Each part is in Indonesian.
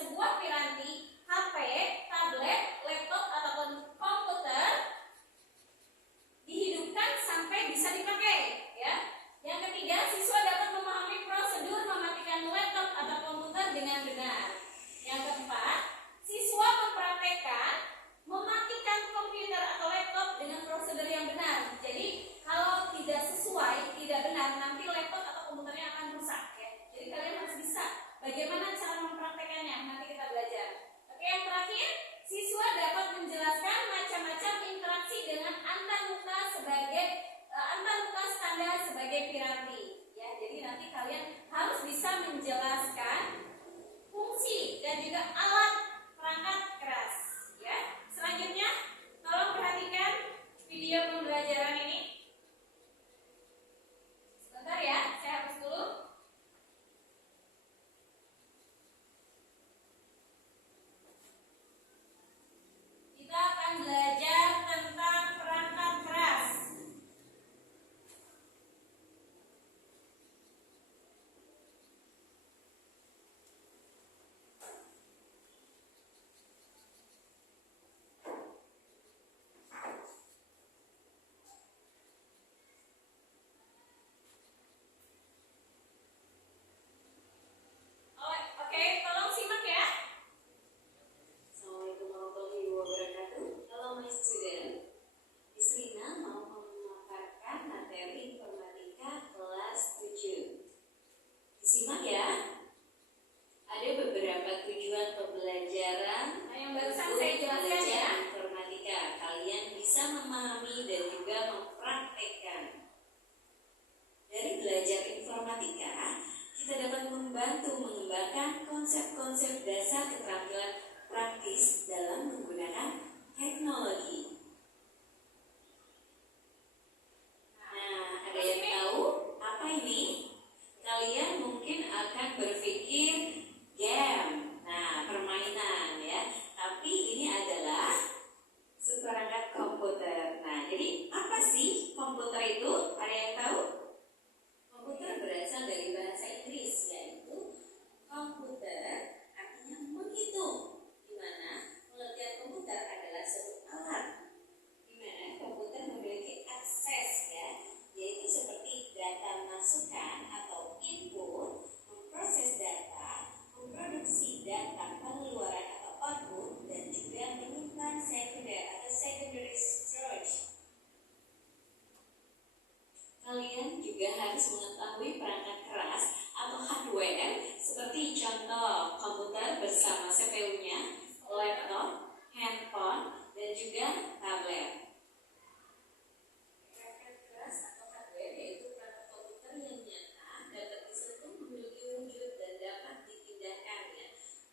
sebuah piranti, HP, tablet, laptop ataupun komputer dihidupkan sampai bisa dipakai, ya. Yang ketiga, siswa dapat memahami prosedur mematikan laptop atau komputer dengan benar. Yang keempat, siswa mempraktekkan mematikan komputer atau laptop dengan prosedur yang benar. Jadi kalau tidak sesuai, tidak benar, nanti laptop atau komputernya akan rusak, ya. Jadi kalian harus bisa bagaimana cara mempraktekannya. Nanti kita belajar. Oke, yang terakhir, siswa dapat menjelaskan macam-macam interaksi dengan antarmuka standar sebagai piranti, ya. Jadi nanti kalian harus bisa menjelaskan fungsi dan juga alat perangkat keras, ya. Selanjutnya, tolong perhatikan video pembelajaran ini. Sebentar ya, saya hapus dulu. Kita akan belajar tentang perangkat keras. Oke, tolong simak ya. Assalamualaikum warahmatullahi wabarakatuh. Hello my student. Miss Rina mau memaparkan materi informatika kelas 7. Disimak ya. Ada beberapa tujuan pembelajaran Yang barusan saya jelaskan ya. informatika. Kalian bisa memahami dan juga mempraktekkan. Dari belajar informatika, kita dapat membantu mengembangkan konsep-konsep dasar keterampilan praktis dalam menggunakan teknologi. Nah, ada yang tahu apa ini? Kalian mungkin akan berpikir game, nah permainan ya. Tapi ini adalah seperangkat komputer. Nah, jadi apa sih komputer itu? Ada yang tahu? Komputer berasal dari bahasa Inggris, yaitu komputer artinya menghitung, di mana pengertian komputer adalah sebuah alat di mana komputer memiliki akses, ya, yaitu seperti data masukan atau input, memproses data, memproduksi data pengeluaran atau output, dan juga menyimpan sekunder atau secondary storage. Kalian juga harus mengetahui perangkat keras atau hardware seperti contoh komputer bersama CPU-nya, laptop, handphone, dan juga tablet. Perangkat keras atau hardware yaitu perangkat komputer yang nyata, dapat disentuh, memiliki wujud, dan dapat dipindahkan, ya.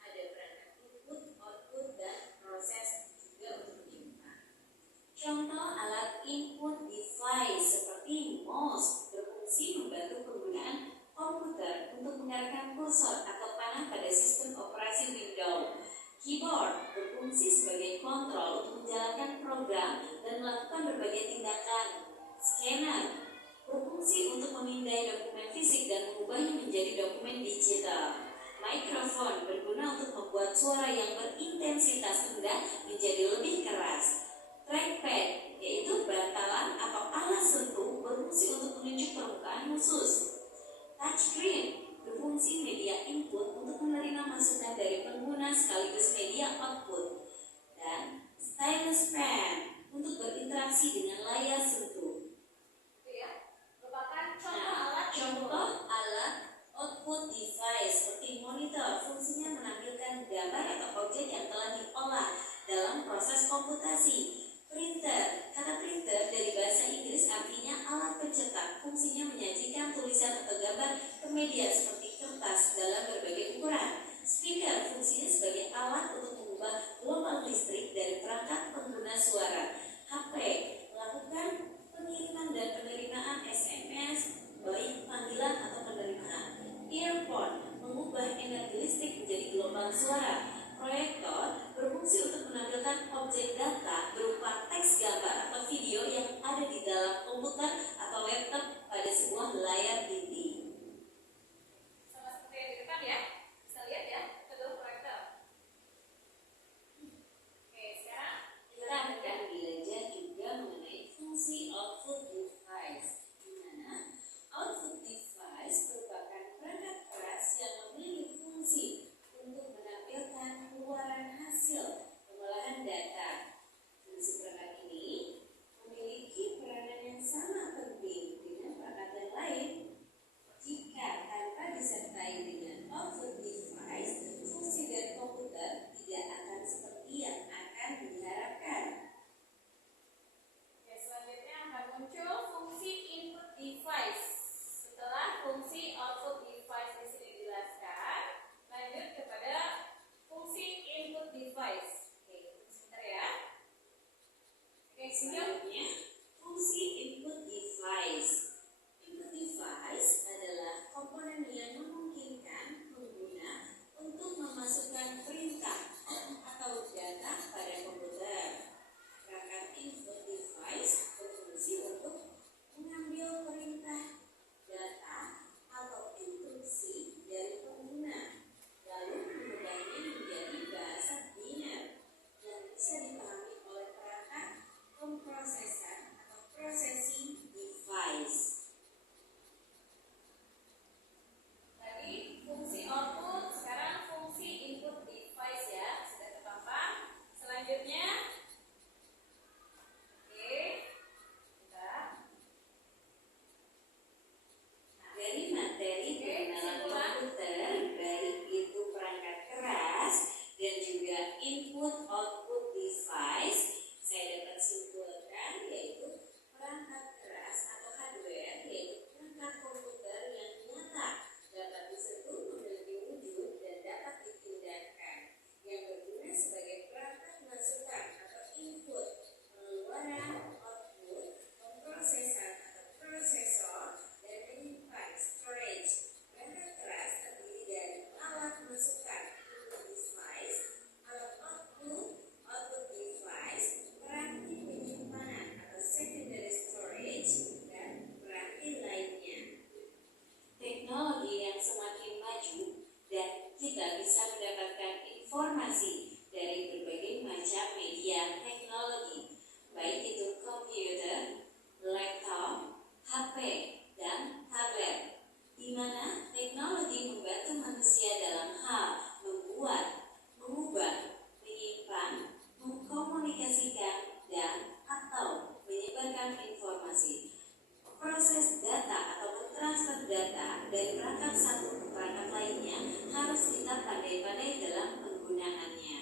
Ada perangkat input, output, dan proses juga untuk menyimpan. Contoh alat input device seperti mouse berfungsi membantu penggunaan komputer untuk mengarahkan kursor atau panah pada sistem operasi Windows. Keyboard berfungsi sebagai kontrol untuk menjalankan program dan melakukan berbagai tindakan. Scanner berfungsi untuk memindai dokumen fisik dan mengubahnya menjadi dokumen digital. Mikrofon berguna untuk membuat suara yang berintensitas rendah menjadi lebih keras. Trackpad yaitu bantalan atau alat sentuh berfungsi untuk menunjuk permukaan khusus. Touchscreen berfungsi media input untuk menerima masukan dari pengguna sekaligus media output. Dan stylus pen untuk berinteraksi dengan layar sentuh. Itu ya, merupakan Contoh alat output device seperti monitor, fungsinya menampilkan gambar atau objek yang telah diolah dalam proses komputasi. Printer, kata printer dari bahasa Inggris artinya alat pencetak, fungsinya menyajikan tulisan atau gambar ke media seperti kertas dalam berbagai ukuran. Speaker, fungsinya sebagai alat untuk mengubah gelombang listrik dari perangkat pengguna suara. HP, melakukan pengiriman dan penerimaan SMS, baik panggilan atau penerimaan. Earphone, mengubah energi listrik menjadi gelombang suara. Proyektor berfungsi untuk menampilkan objek data berupa teks, gambar, atau video yang ada di dalam komputer atau laptop pada sebuah layar inti. sama seperti yang di depan ya. Bisa lihat ya, itu adalah proyektor. juga input-output device. Saya dapat simpulkan yaitu perangkat keras atau hardware, yaitu perangkat komputer yang nyata, dapat disentuh, memiliki wujud, dan dapat dipindahkan, yang berguna sebagai perangkat masukan atau input, pengeluaran, output, pemrosesan atau prosesor, dan menyimpan storage. Perangkat keras terdiri dari alat masukan input device, alat output device, peranti penyimpanan atau secondary storage, dan peranti lainnya. Teknologi yang semakin maju dan kita bisa mendapatkan informasi dari berbagai macam media teknologi, baik itu komputer, laptop, HP, dan tablet, di mana teknologi membantu manusia dalam hal membuat, mengubah, menyimpan, mengkomunikasikan, dan atau menyebarkan informasi. Proses data atau mentransfer data dari perangkat satu ke perangkat lainnya harus kita pandai-pandai dalam penggunaannya.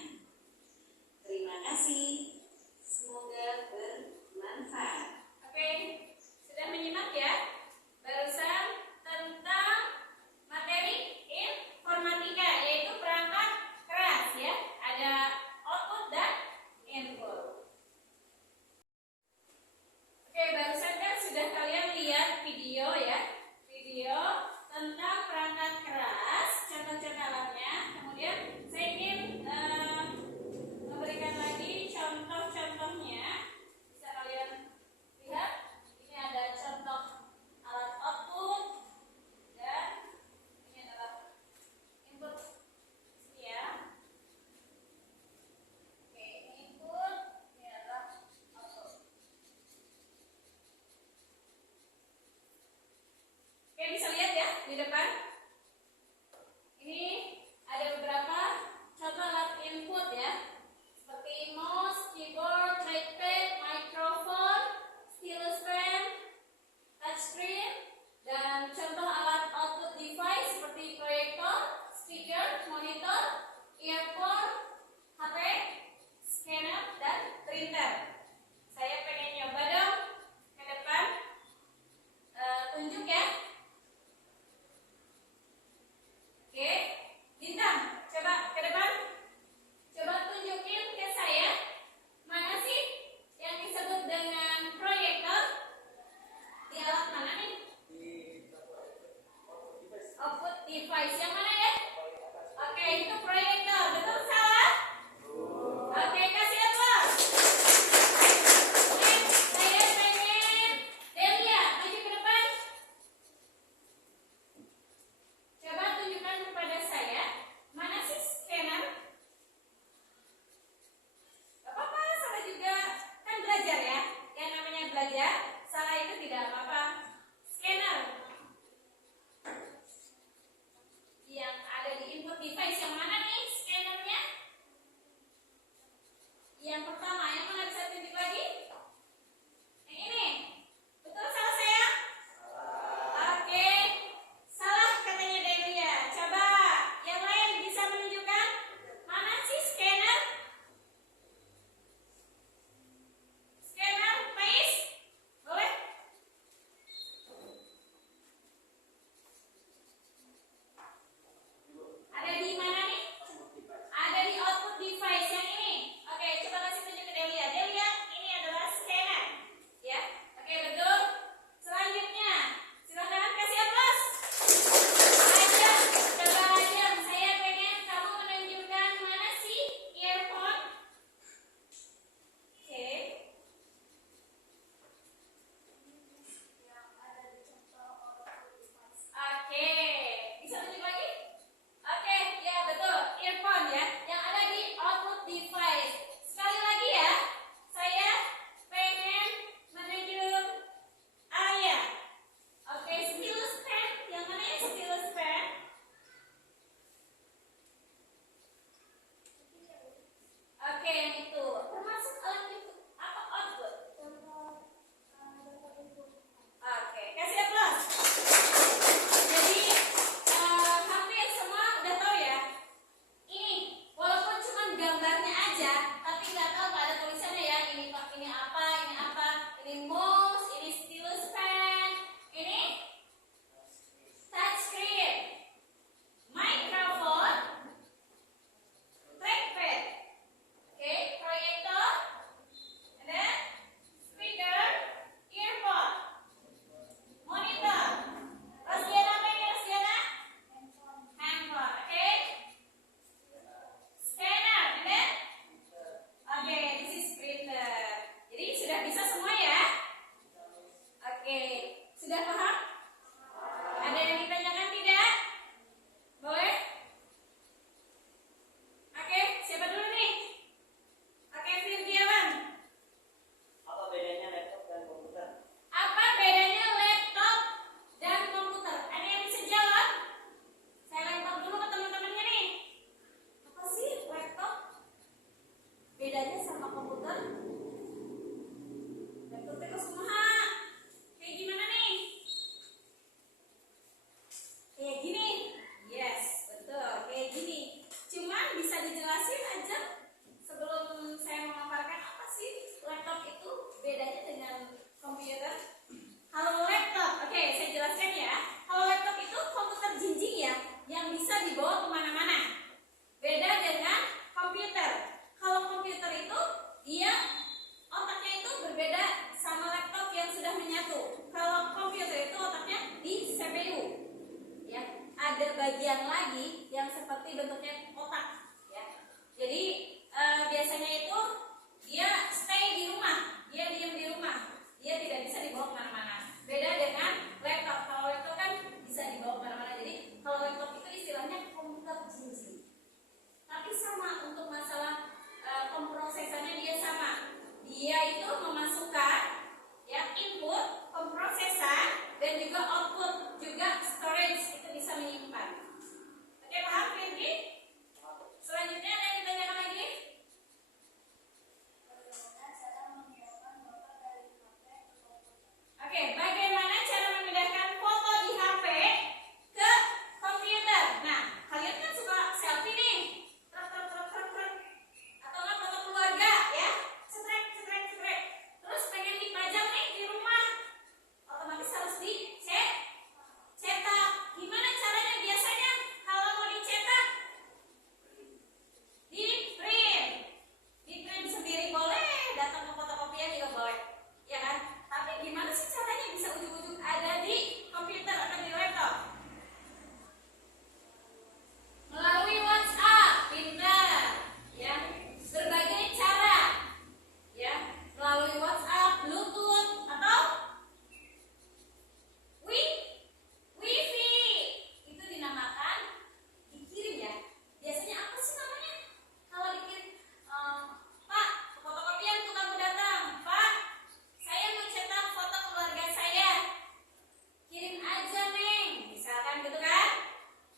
Terima kasih. aja, tapi nggak tahu nggak ada tulisannya ya. Ini apa, ini mouse, ini stylus pen, ini touchscreen, microphone, trackpad, oke, proyektor, and then speaker, earphone, monitor. Rosiana apa ini Rosiana? Handphone, oke. Scanner, and then oke, this is printer. Jadi sudah bisa semua ya? Oke, sudah paham? Ada yang ditanyakan tidak? Boleh? Oke, siapa dulu nih? Oke, Firdiawan. Apa bedanya laptop dan komputer? Apa bedanya laptop dan komputer? Ada yang bisa jawab? Saya lempar dulu ke teman-temannya nih. Apa sih laptop? Bedanya sama komputer? Laptop itu kumaha? Kayak gimana nih? Kayak gini. Yes, betul. Kayak gini. Cuman bisa dijelasin aja sebelum saya memaparkan apa sih laptop itu bedanya dengan komputer. Kalau laptop, oke, saya jelaskan ya. Kalau laptop itu komputer jinjing ya, yang bisa dibawa kemana-mana. Beda dengan komputer. Kalau komputer itu dia otaknya itu berbeda sama laptop yang sudah menyatu. Kalau komputer itu otaknya di CPU. Ya, ada bagian lagi yang seperti bentuknya kotak. Ya, jadi biasanya itu dia stay di rumah, dia diam di rumah, dia tidak bisa dibawa kemana-mana. Beda dengan laptop. Kalau laptop kan bisa dibawa kemana-mana. Jadi kalau laptop itu istilahnya komputer jinjing. Tapi sama untuk masalah pemrosesannya dia sama. Dia itu memasukkan ya input, pemrosesan dan juga output, juga storage itu bisa menyimpan. Oke, paham Firdi? Selanjutnya ada yang ditanyakan lagi? Oke, bagaimana cara memindahkan foto di HP ke komputer? Nah, kalian kan suka selfie nih. Atau nggak foto keluarga ya? Cetrek. Terus pengen dipajang nih di rumah. Otomatis harus dicetak. Gimana caranya biasanya kalau mau dicetak? Di print. Di print sendiri boleh, datang ke fotokopian juga boleh. Ya kan? Tapi gimana sih caranya bisa ujung-ujung ada di komputer atau di laptop? Melalui WhatsApp, pintar. Ya, berbagai cara. Ya, melalui WhatsApp, Bluetooth atau Wi-Fi. Itu dinamakan dikirim ya. Biasanya apa sih namanya? Kalau dikirim, Pak, ke fotokopian tuh kamu datang. Pak, saya mau cetak foto keluarga saya. Kirim aja, Neng. Misalkan gitu kan?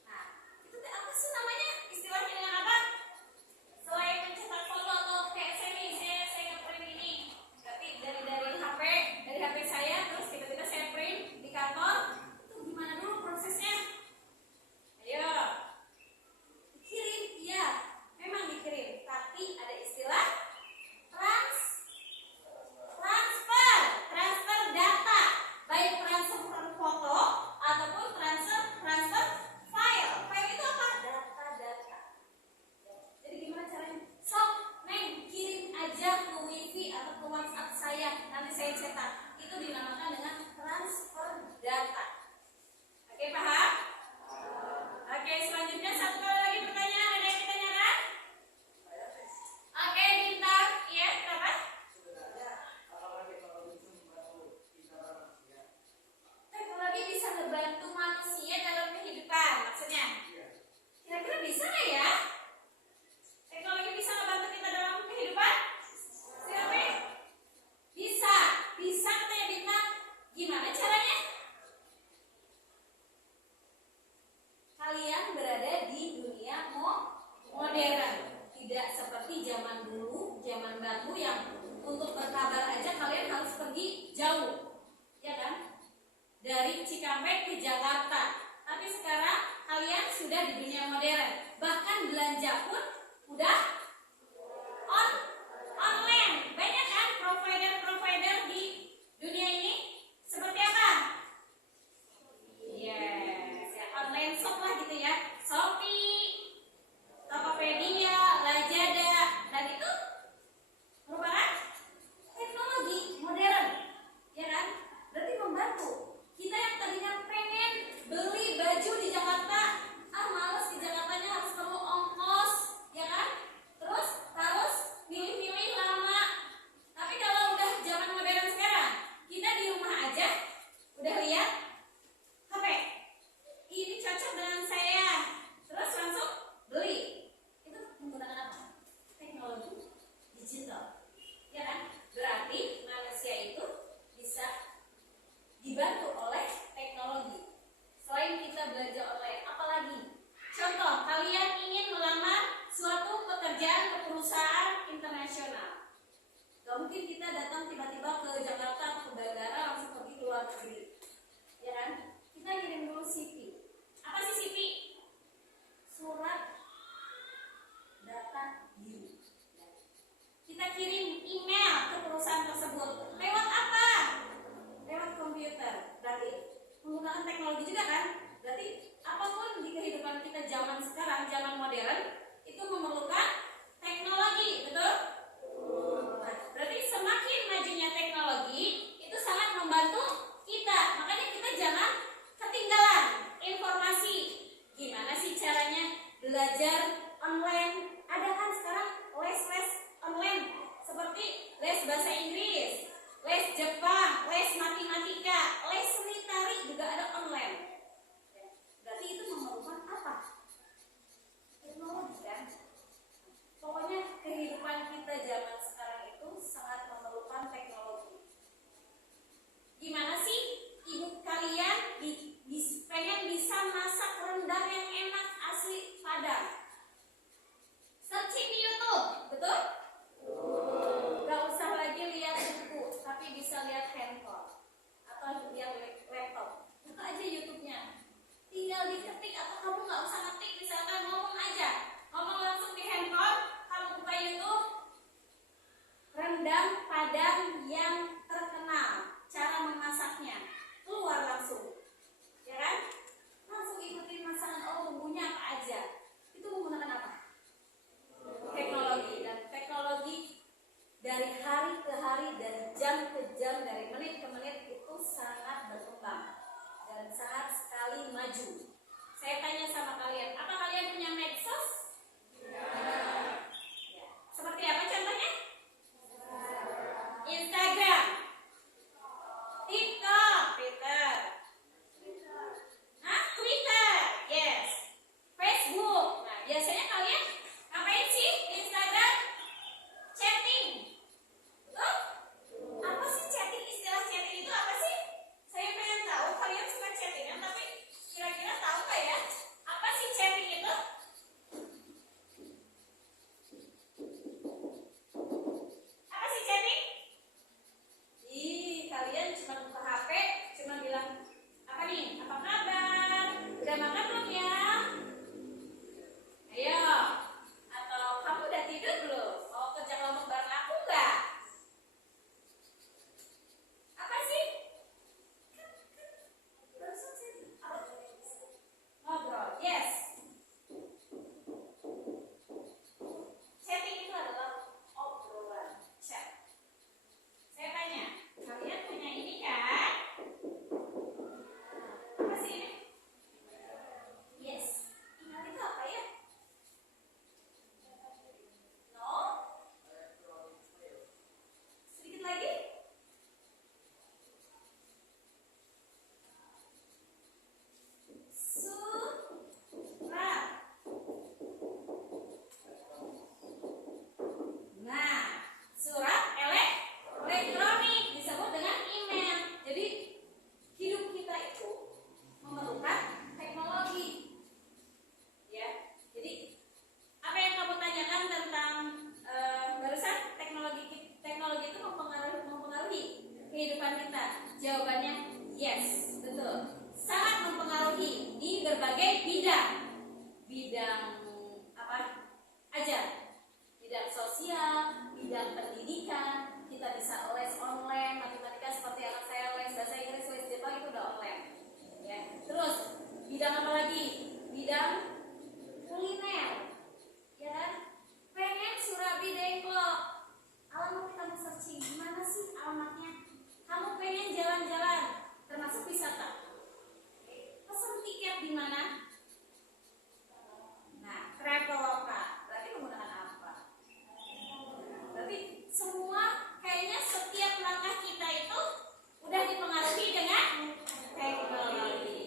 Nah, itu teh apa sih namanya? Istilahnya dengan apa? Selain mencetak foto atau kayak saya nih, saya nge-print ini. Berarti dari HP saya, terus tiba-tiba saya print di kantor. Itu gimana dulu prosesnya? Ayo. Dikirim, iya. Memang dikirim, tapi ada istilah transfer data, baik transfer foto ataupun transfer file. File itu apa? Data. Jadi gimana caranya? Sok, Neng, kirim aja ke Wi-Fi atau ke WhatsApp saya, nanti saya cetak. Itu dinamakan dengan transfer data. Oke, paham? Oke, selanjutnya satu kali lagi pertanyaan. Ada yang ditanyakan? Oke, Bintang. Iya, kenapa? Teknologi bisa membantu manusia dalam kehidupan, maksudnya? Kira-kira bisa nggak ya? Teknologi bisa membantu kita dalam kehidupan? Siapa? Bisa katanya Bintang. Gimana caranya? Kalian berada di dunia modern, tidak seperti zaman dulu, zaman batu yang untuk berkabar aja kalian harus pergi jauh, ya kan? Dari Cikampek ke Jakarta. Tapi sekarang kalian sudah di dunia modern, bahkan belanja pun udah pekerjaan ke perusahaan internasional. Gak mungkin kita datang tiba-tiba ke Jakarta atau ke bandara langsung pergi ke luar negeri, ya kan? Kita kirim dulu CV. Apa sih CV? Surat data diri. Kita kirim email ke perusahaan tersebut. Lewat apa? Lewat komputer. Berarti menggunakan teknologi juga kan? Berarti apapun di kehidupan kita zaman sekarang, zaman modern, itu memerlukan teknologi, betul? Nah, berarti semakin majunya teknologi itu sangat membantu kita. Makanya kita jangan ketinggalan informasi. Gimana sih caranya belajar online? Ada kan sekarang les-les online seperti les bahasa Inggris, les Jepang, les matematika, les seni tari juga ada online. Berarti itu memerlukan apa? Teknologi kan? Pokoknya kehidupan kita zaman sekarang itu sangat memerlukan teknologi. Gimana sih ibu kalian pengen bisa masak rendang yang enak asli Padang? Searching di YouTube, betul? Gak usah lagi lihat buku, tapi bisa lihat handphone atau lihat laptop. Buka aja YouTube-nya. Tinggal diketik atau kamu nggak usah ngetik, misalkan ngomong aja, ngomong langsung di handphone. Kamu buka YouTube, rendang Padang yang terkenal, cara memasaknya, keluar langsung, ya kan? Langsung ikutin masakan. Oh, bumbunya apa aja? Itu menggunakan apa? Teknologi. Dan teknologi dari hari ke hari, dari jam ke jam, dari menit ke menit itu sangat berkembang dan sangat sekali maju. Saya tanya sama kalian, apa kalian punya medsos? Ya. Seperti apa contohnya? Instagram, TikTok, Twitter, Twitter, yes, Facebook. Nah, biasanya kalian ngapain sih di Instagram? Chatting, betul? Apa sih chatting? Istilah chatting itu apa sih? Saya pengen tahu kalian suka chattingan, tapi kira-kira tahu nggak ya? Apa sih chatting itu? Apa sih chatting? Ih, kalian cuma buka HP, cuma bilang apa nih? Apa kabar? Udah makan belum ya? Ayo. Atau kamu udah tidur belum? Mau kerja kelompok bareng aku nggak? Apa sih? Barusan saya apa? Ngobrol, yes. Chatting itu adalah obrolan, chat. Saya tanya, kalian punya ini kan? Apa sih ini? Yes. Email itu apa ya? No? Sedikit lagi? Surat. Nah, surat elektronik disebut dengan email. Jadi hidup kita itu memerlukan teknologi, ya. Jadi apa yang kamu tanyakan tentang barusan teknologi itu mempengaruhi kehidupan kita? Jawabannya yes, betul. Sangat mempengaruhi di berbagai bidang. Bidang apa aja? Bidang sosial, bidang pendidikan. Kita bisa les online, matematika seperti anak saya les bahasa Inggris, les Jepang itu udah online. Ya. Terus bidang apa lagi? Bidang kuliner, ya kan? Pengen surabi dengklok. Alamat kita mau searching, gimana sih alamatnya? Kamu pengen jalan-jalan, termasuk wisata. Pesan tiket di mana? Nah, Traveloka. Berarti menggunakan apa? Berarti semua kayaknya setiap langkah kita itu udah dipengaruhi dengan teknologi.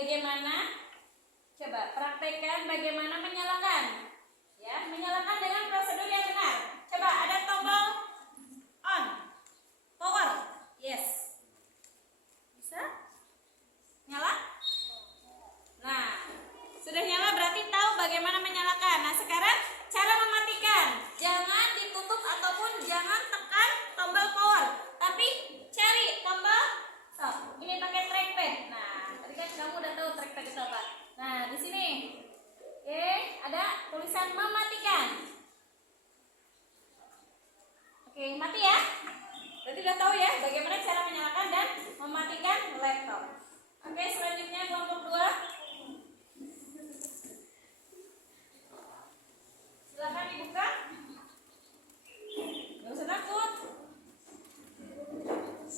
bagaimana? Coba praktekkan bagaimana menyalakan. Ya, menyalakan dengan prosedur yang benar. Coba ada tombol on, power. Yes. Bisa? Nyala? Nah, sudah nyala berarti tahu bagaimana menyalakan. Nah, sekarang cara mematikan. Jangan ditutup ataupun jangan tekan tombol power, tapi cari tombol stop. Ini pakai trackpad. Nah, tadi kan kamu udah tahu trackpad itu apa. Nah, di sini. Oke, ada tulisan mematikan. Oke, mati ya. Berarti udah tahu ya bagaimana cara menyalakan dan mematikan laptop. Oke, selanjutnya kelompok 2. Silakan dibuka. Gak usah takut.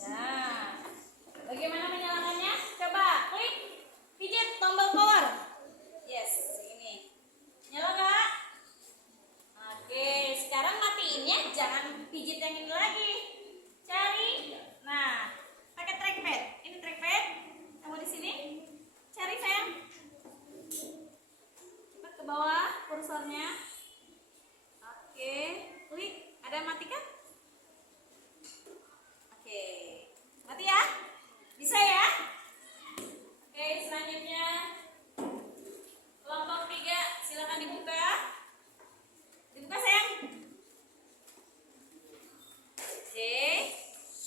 Nah, bagaimana menyalakannya? Coba klik, pijit tombol power. Yes, ini. Nyala nggak? Oke, sekarang matiinnya jangan pijit yang ini lagi. Cari. Nah, pakai trackpad. Ini trackpad. Kamu di sini. Cari sayang. Cepat ke bawah kursornya. Oke, klik. Ada matikan? Oke, mati ya? Bisa ya? Oke, selanjutnya kelompok 3, silakan dibuka. Dibuka sayang. Oke,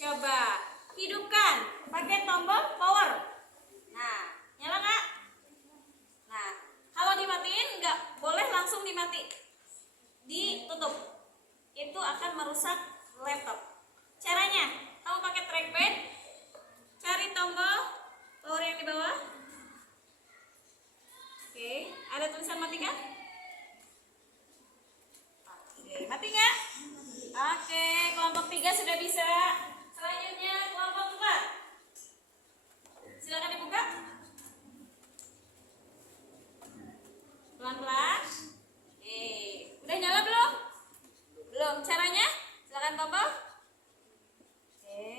coba hidupkan pakai tombol power. Nah, nyala nggak? Nah, kalau dimatiin nggak boleh langsung dimati. Ditutup. Itu akan merusak laptop. Caranya, kamu pakai trackpad, cari tombol power yang di bawah. Oke, ada tulisan matikan? Oke, mati nggak? Oke, kelompok 3 sudah bisa. Selanjutnya kelompok 4. Silakan dibuka. Pelan-pelan. Udah nyala belum? Belum. Caranya? Silakan tombol. Oke.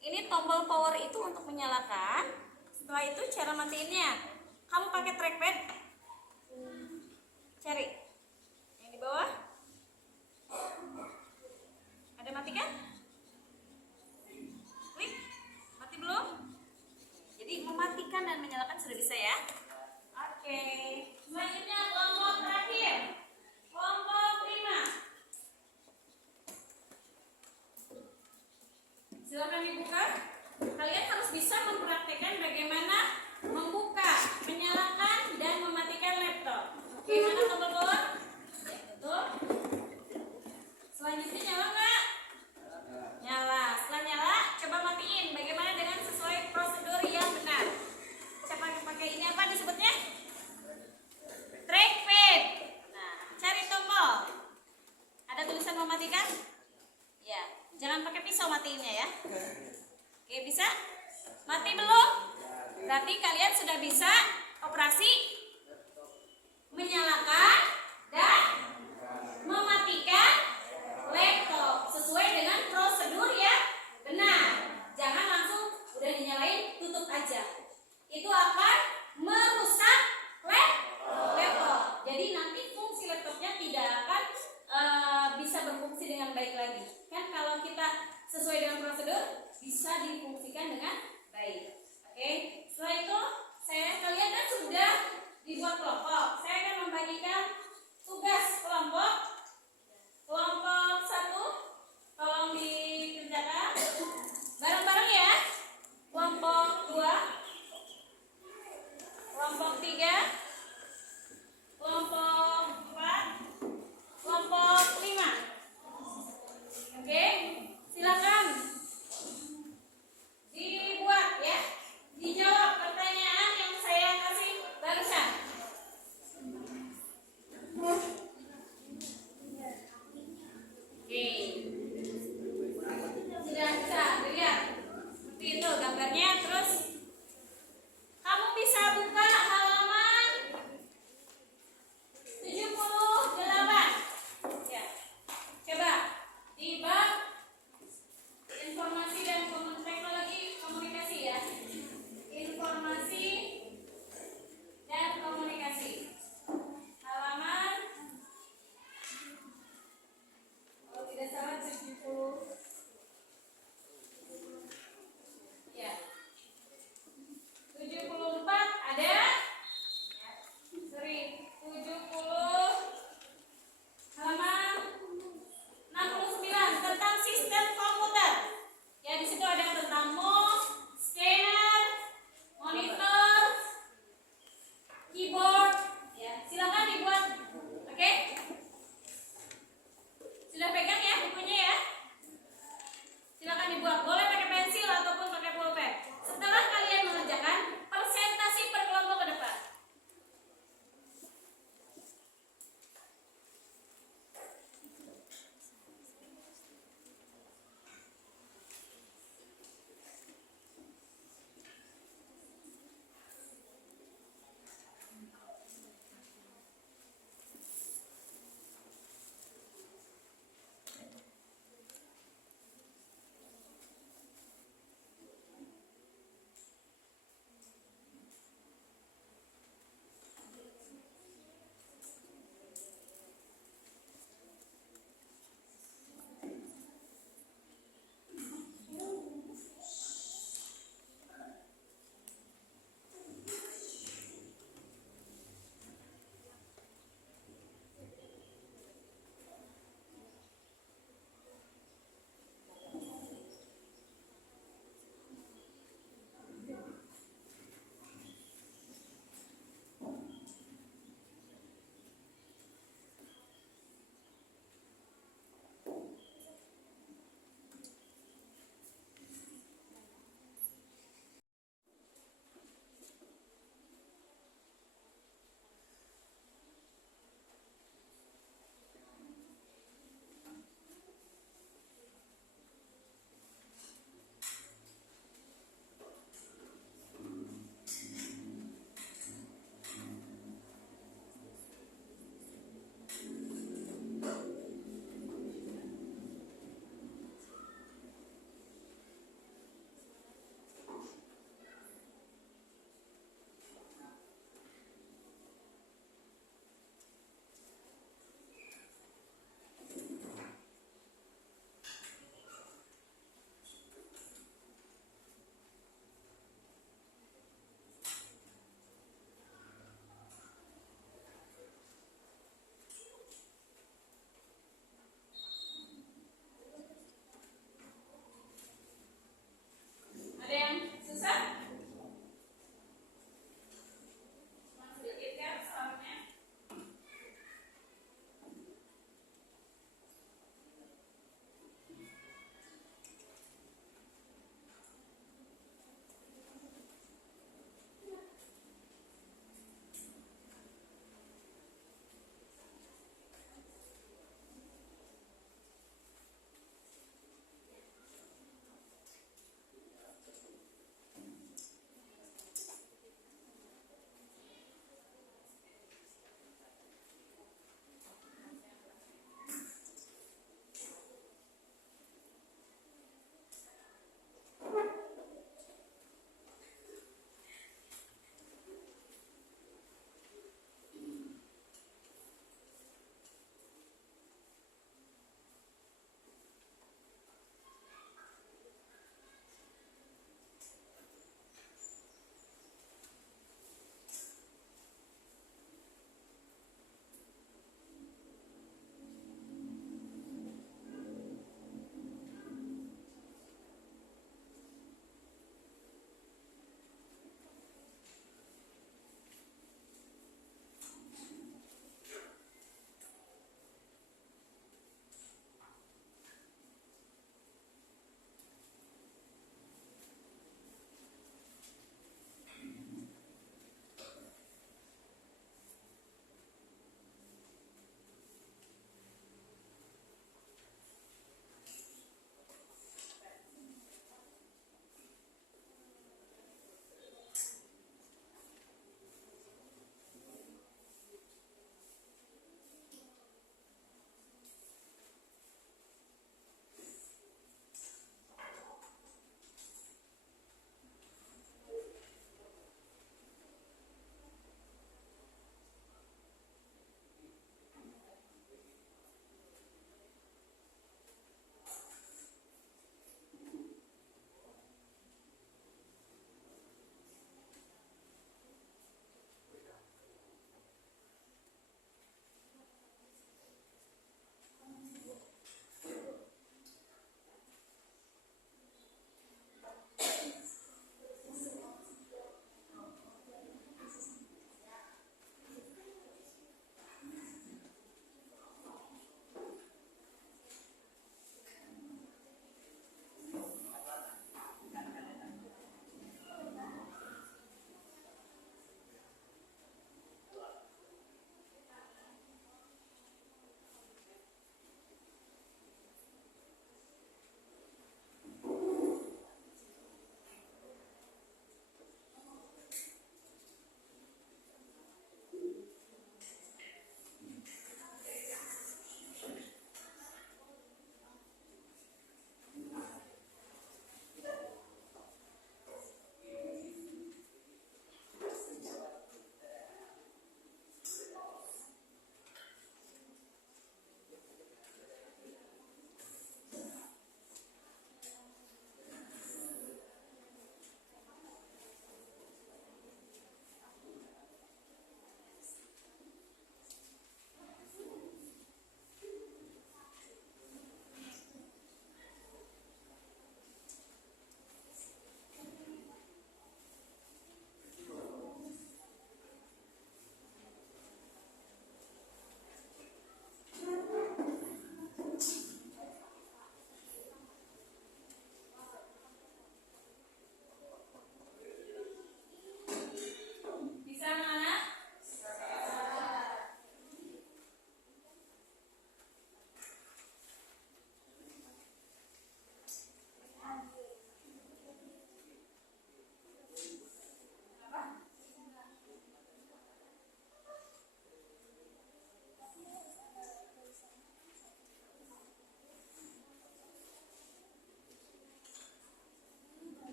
Ini tombol power itu untuk menyalakan. Setelah itu cara matiinnya. Kamu pakai trackpad. Cari. Yang di bawah. Ada matikan? Klik. Mati belum? Jadi mematikan dan menyalakan sudah bisa ya. Oke. Selanjutnya kelompok terakhir. Kelompok 5. Silakan dibuka. Kalian harus bisa mempraktekkan bagaimana membuka, menyalakan, dan mematikan laptop. Oke, mana tombol power? Tutup. Selanjutnya nyala nggak? Nyala. Setelah nyala, coba matiin. Bagaimana dengan sesuai prosedur yang benar? Coba pakai ini apa disebutnya? Trackpad. Nah, cari tombol. Ada tulisan mematikan? Ya, jangan pakai pisau matiinnya ya. Oke, bisa? Mati belum? Berarti kalian sudah bisa operasi menyalakan dan mematikan laptop sesuai dengan prosedur yang benar. Jangan langsung udah dinyalain tutup aja. Itu akan merusak laptop. Jadi nanti fungsi laptopnya tidak akan bisa berfungsi dengan baik lagi. Kan kalau kita sesuai dengan prosedur bisa difungsikan dengan baik. Oke, setelah itu kalian kan sudah dibuat kelompok. Saya akan membagikan tugas kelompok. Kelompok 1 tolong dikerjakan bareng-bareng ya. Kelompok 2, kelompok 3, kelompok 4, kelompok 5. Oke, silakan dibuat ya. Dijawab pertanyaan yang saya kasih barusan.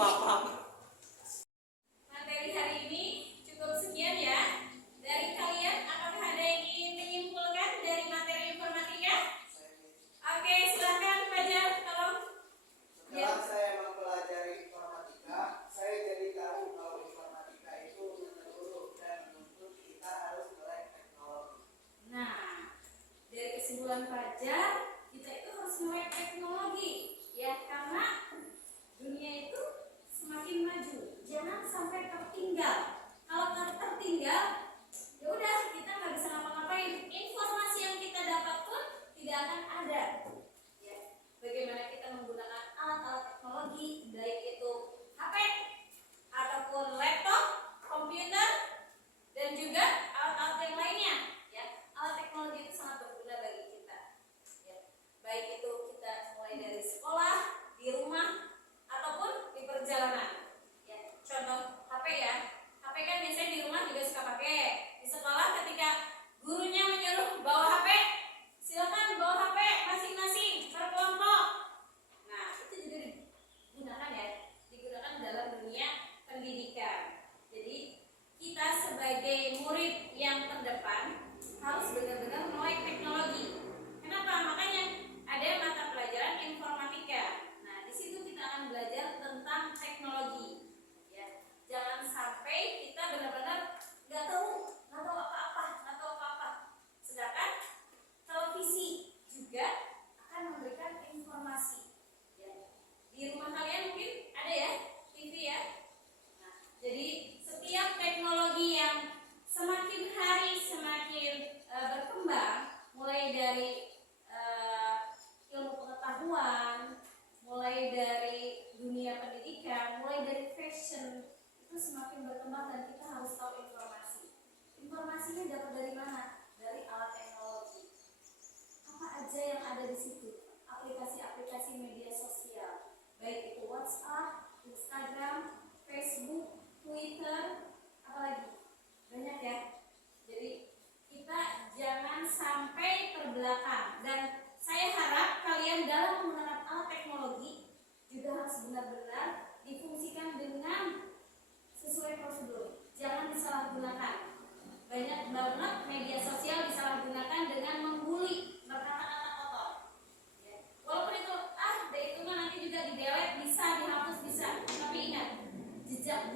paham. Materi hari ini cukup sekian ya. Dari kalian, apakah ada yang ingin menyimpulkan dari materi informatika? Oke, silakan belajar. Tolong. Setelah saya mempelajari informatika, saya jadi tahu kalau informatika itu menyeluruh dan menuntut kita harus melek teknologi. Nah, dari kesimpulan pelajar, kita itu harus melek teknologi, ya, karena dunia itu semakin maju. Jangan sampai tertinggal. Kalau tertinggal, ya udah kita nggak bisa ngapa-ngapain. Informasi yang kita dapat pun tidak akan ada. Ya, bagaimana kita menggunakan alat-alat teknologi, baik itu HP ataupun laptop, komputer, dan juga alat-alat yang lainnya. Ya, alat teknologi itu sangat berguna bagi kita. Ya, baik itu kita mulai dari sekolah, di rumah, ataupun di perjalanan. Ya, contoh HP ya. HP kan biasanya di rumah juga suka pakai. Di sekolah ketika gurunya menyuruh bawa HP, silakan bawa HP masing-masing berkelompok. Nah, itu juga digunakan ya, digunakan dalam dunia pendidikan. Jadi kita sebagai murid yang terdepan harus benar-benar melek teknologi. Kenapa? Makanya ada mata pelajaran informatika. Nah, di situ kita akan belajar tentang teknologi. Ya, jangan sampai kita benar-benar nggak tahu apa-apa. Sedangkan televisi juga akan memberikan informasi. Ya, di rumah kalian mungkin ada ya TV ya. Nah, jadi setiap teknologi yang semakin hari semakin berkembang, mulai dari ilmu pengetahuan, mulai dari dunia pendidikan, mulai dari fashion, itu semakin berkembang dan kita harus tahu informasi. Informasinya dapat dari mana? Dari alat teknologi. Apa aja yang ada di situ? Aplikasi-aplikasi media sosial, baik itu WhatsApp, Instagram, Facebook, Twitter, apalagi banyak ya. Jadi kita jangan sampai terbelakang, dan saya harap kalian dalam menggunakan alat teknologi juga harus benar-benar difungsikan dengan sesuai prosedur. Jangan disalahgunakan. Banyak banget media sosial disalahgunakan dengan membuli, berkata-kata kotor. Ya. Walaupun itu itu mah nanti juga di delete, bisa dihapus, bisa. Tapi ingat, jejak